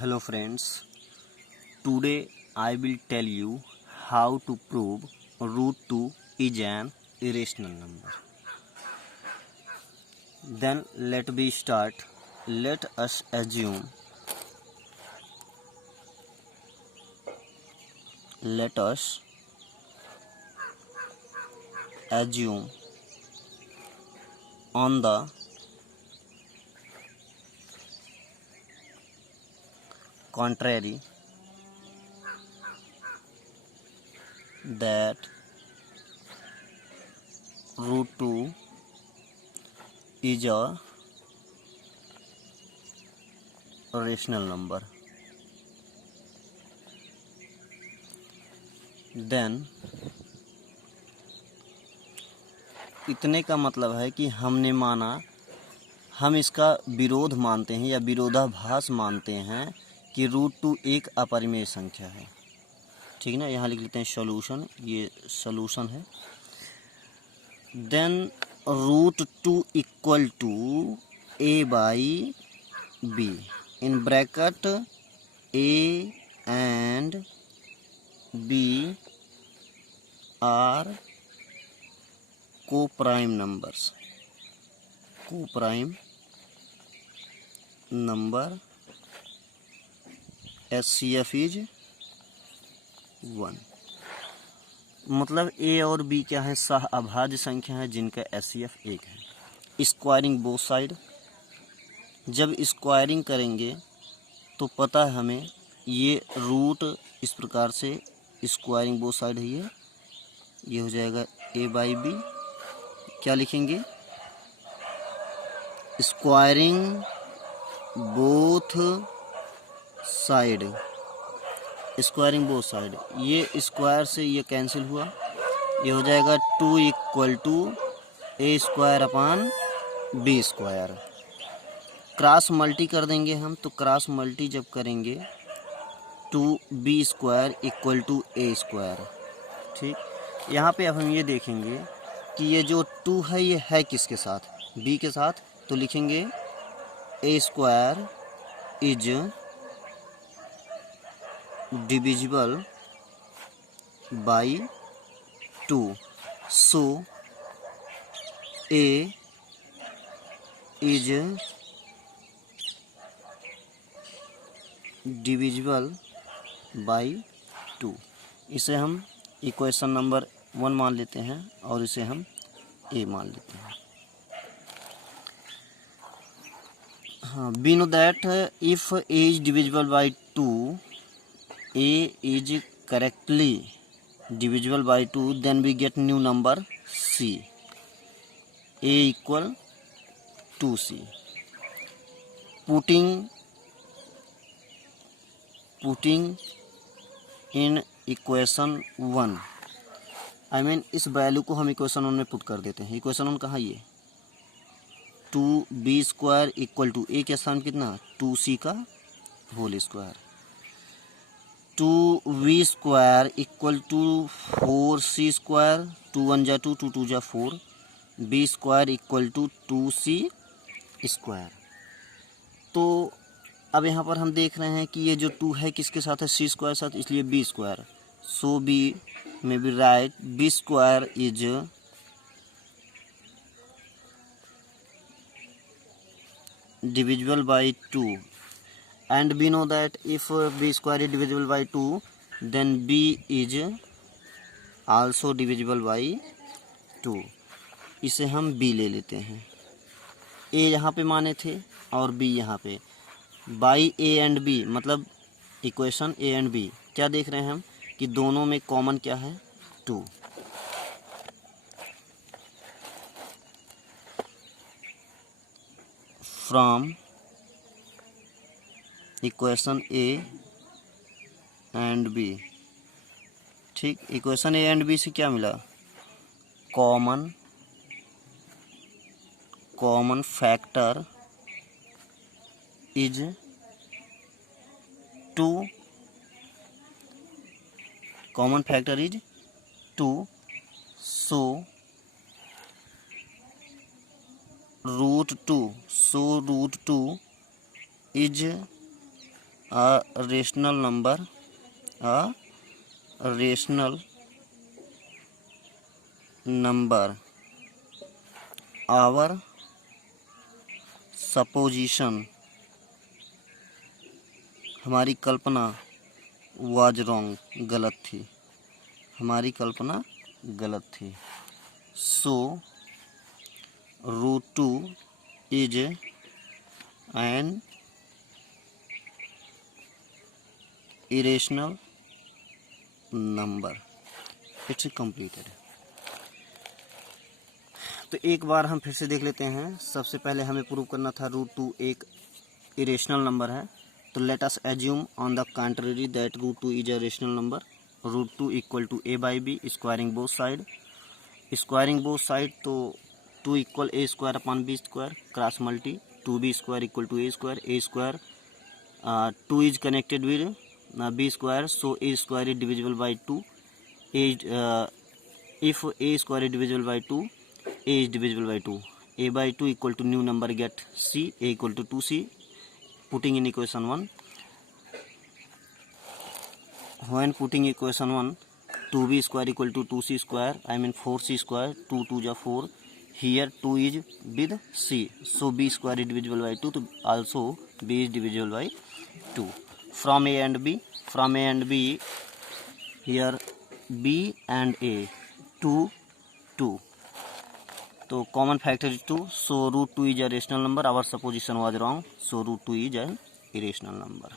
Hello friends, today I will tell you how to prove root 2 is an irrational number. Then let me start. Let us assume on the contrary that root 2 is a rational number. Then इतने का मतलब है कि हमने माना, हम इसका विरोध मानते हैं या विरोधाभास मानते हैं कि रूट 2 एक अपरिमेय संख्या है। ठीक ना, यहाँ लिख लेते हैं सॉल्यूशन, ये सॉल्यूशन है। Then root 2 equal to a by b in bracket a and b are coprime numbers, coprime number HCF is 1। मतलब a और b क्या है, सह अभाज्य संख्या है जिनका HCF 1 है। स्क्वायरिंग बोथ साइड, जब स्क्वायरिंग करेंगे तो पता है हमें ये रूट इस प्रकार से स्क्वायरिंग बोथ साइड है, ये हो जाएगा a बाई बी। क्या लिखेंगे, squaring both side, squaring both side, ये स्क्वायर से ये कैंसिल हुआ, ये हो जाएगा 2 equal to a square upon b square. Cross multi कर देंगे हम, तो क्रॉस मल्टी जब करेंगे 2b square equal to a square. ठीक, यहाँ पे अब हम ये देखेंगे कि ये जो 2 है ये है किसके साथ, b के साथ, तो लिखेंगे a square is divisible by 2, so a is divisible by 2। इसे हम इक्वेशन नंबर 1 मान लेते हैं और इसे हम a मान लेते हैं। हाँ, we know that if a is divisible by 2, a is correctly divisible by 2, then we get new number c, a equal 2c. Putting in equation 1, I mean इस वैल्यू को हम इक्वेशन 1 में पुट कर देते हैं। इक्वेशन 1 कहाँ, ये 2b square equal to a के स्थान कितना, 2c का whole square, 2v square equal to 4c square, 2 1 जा 2, 2 2 जा 4, b square equal to 2c square. तो अब यहाँ पर हम देख रहे हैं कि ये जो 2 है किसके साथ है, c स्क्वायर साथ, इसलिए b स्क्वायर, सो b में B right b square is divisible by 2, and we know that if b square is divisible by 2, then b is also divisible by 2। इसे हम b ले लेते हैं, a यहाँ पे माने थे और b यहाँ पे, बाई a एंड b, मतलब इक्वेशन a एंड b क्या देख रहे हैं हम कि दोनों में कॉमन क्या है, 2। From equation a and b, ठीक, इक्वेशन a एंड b से क्या मिला, common factor is 2, common factor is 2, so root 2 is a rational number, a rational number. Our supposition, हमारी कल्पना, was wrong, गलत थी, हमारी कल्पना गलत थी. So root 2 is an irrational number. It's completed. तो एक बार हम फिर से देख लेते हैं. सबसे पहले हमें प्रूव करना था रूट 2 एक इरेशनल नंबर है. तो let us assume on the contrary that root 2 is a rational number. Root 2 equal to A by B, squaring both side. Squaring both side, तो 2 equal A square upon B square, cross multi. 2b square equal to A square. 2 is connected with b square, so a square is divisible by 2. If a square is divisible by 2, a is divisible by 2. A by 2 equal to new number get c, a equal to 2c. Putting in equation 1. When putting equation 1, 2b square equal to 2c square, I mean 4c square, 2 2 is 4. Here 2 is with c, so b square is divisible by 2, so also b is divisible by 2. From a and b, here b and a 2 2. So common factor is 2, so root 2 is a rational number. Our supposition was wrong, so root 2 is an irrational number.